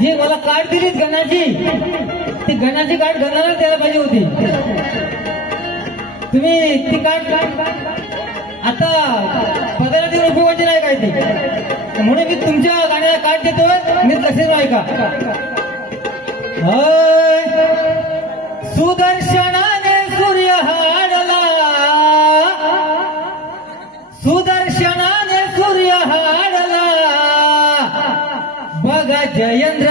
जी मला कार्ड दिलीत गणाची ती गणाची कार्ड गणाला द्यायला पाहिजे होती. तुम्ही ती कार्ड आता पदाला देऊन उपयोगाची नाही काय ती? म्हणून मी तुमच्या गाण्याला कार्ड देतोय मी तसेच ऐका. होय. सुदर्शनाने सूर्य हाडला. सुदर्शनाने सूर्य हाडला. बघा जयंद्र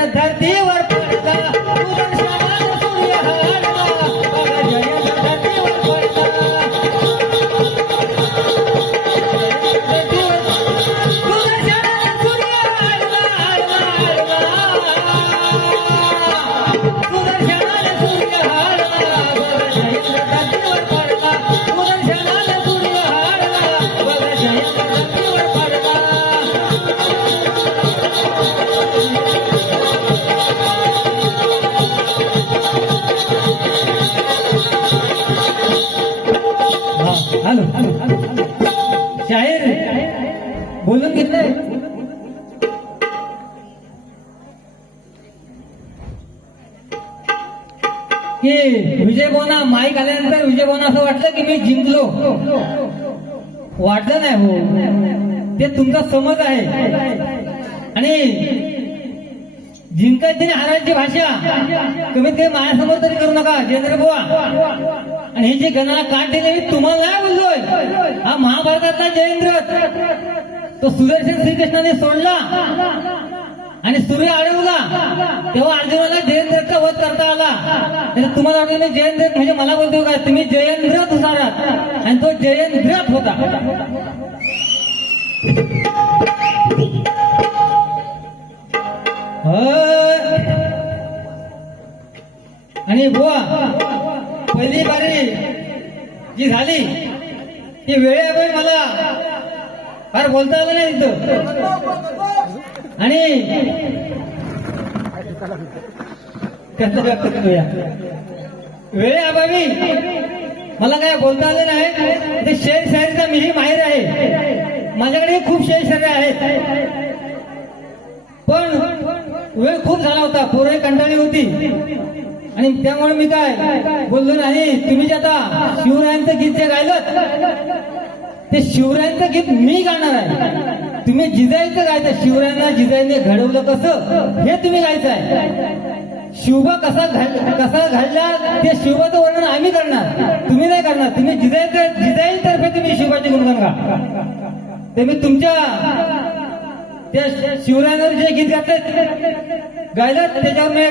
हॅलो. शाहीर बोलून घेतलंय? की विजय बोना माईक आल्यानंतर विजय बोना असं वाटलं की मी जिंकलो. वाटलं नाही हो. ते तुमचा समज आहे. आणि जिंकायची आणि हारायची भाषा. तुम्ही ते माझ्यासमोर तरी करू नका जेंद्र बुवा. आणि हे जे गणाला काट दिले मी तुम्हाला काय बोललोय. हा महाभारतातला जयेंद्र. तो सुदर्शन श्रीकृष्णाने सोडला. आणि सूर्य अडवला तेव्हा अर्जुनाला जयेंद्रचा वध करता आला. तुम्हाला वाटलं मी जयेंद्र म्हणजे मला बोलतो का? तुम्ही जयेंद्र तुसारात. आणि तो जयेंद्रच होता. आणि बुवा पहिली बारी जी झाली ती वेळेअभावी मला फार बोलता आलं नाही तिथं आणि त्याचं व्यक्त करूया. वेळेअभावी मला काय बोलता आलं नाही. ते शेर शायरीचा मीही माहेर आहे. माझ्याकडे खूप शेर शायरी आहेत. पण वेळ खूप झाला होता. पोरे कंटाळी होती. आणि त्यामुळे मी काय बोललो नाही तुम्ही जे आता शिवरायांचं गीत जे गायलं ते शिवरायांचं गीत मी गाणार आहे. तुम्ही जिजाईचं गायचं शिवरायांना जिजाईने घडवलं कसं हे तुम्ही गायचं आहे. शिवबा कसा घड कसा घालला ते शिवबाचं वर्णन आम्ही करणार. तुम्ही नाही करणार. तुम्ही जिजाईचं जिजाईतर्फे तुम्ही शिवबाचे गुणगान गा. ते मी तुमच्या त्या शिवरायांवर जे गीत घातले गायलं त्याच्यावर मी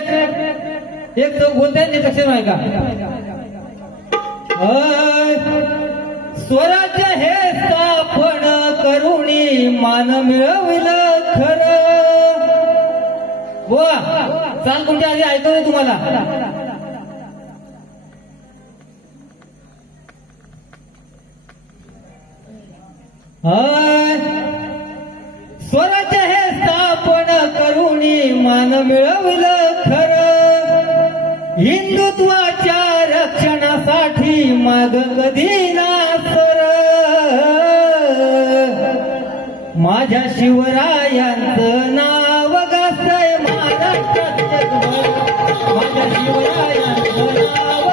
एक चौक बोलताय ते लक्षात आहे का स्वराज्य हे स्थापन करुणी मान मिळविलं खर. वा चाल तुमच्या आधी ऐकवलं तुम्हाला. स्वराज्य हे स्थापन करुणी मान मिळवलं खरं. हिंदुत्वाच्या रक्षणासाठी माग कधी ना सर माझ्या शिवरायांचं नाव गासय महाराष्ट्रात माझ्या शिवरायांचं नाव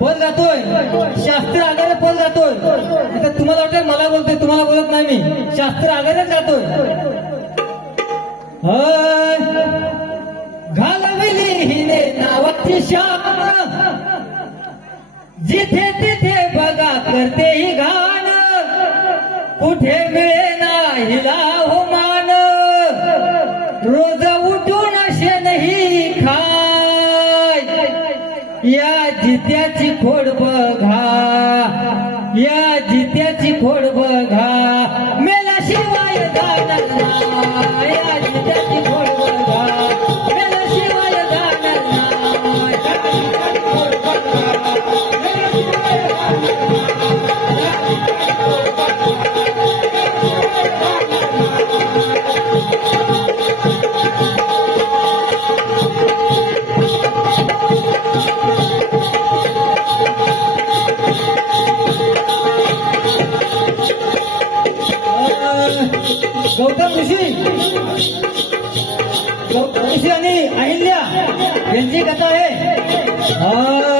पद गातोय शास्त्र आगायला पद जातोय. आता तुम्हाला वाटत मला बोलतोय तुम्हाला बोलत नाही मी. शास्त्र आगायलाच गातोय घालविली हिने नावाची शाप जिथे तिथे बघा करते ही घाण कुठे मिळे खोड बघा. या जित्याची खोड बघा. मेला शिवाय दादा या गौतम ऋषी. गौतम ऋषी आणि अहिल्या यांची कथा आहे.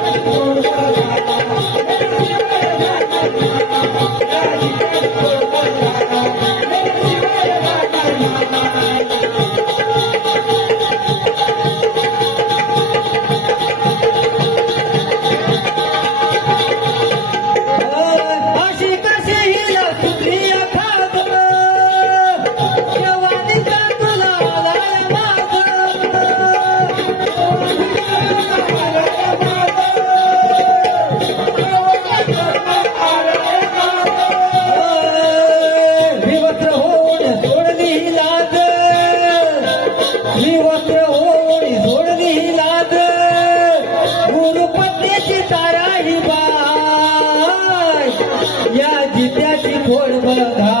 जित्याची खोड बघा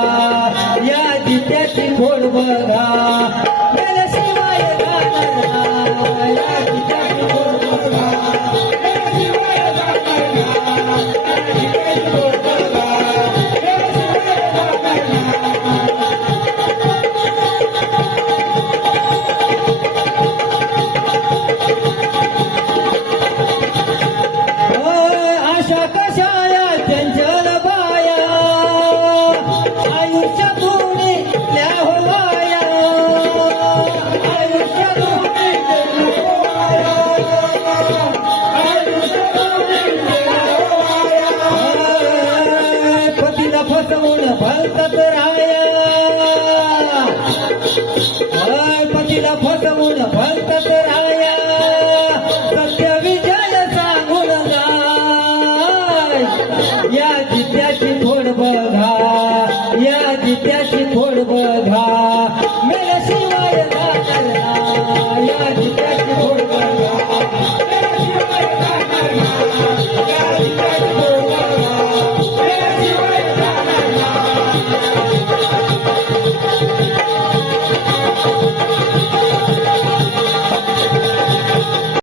या जित्याची खोड बघा शिवाय या जित्याची खोड बघा फसवून फसत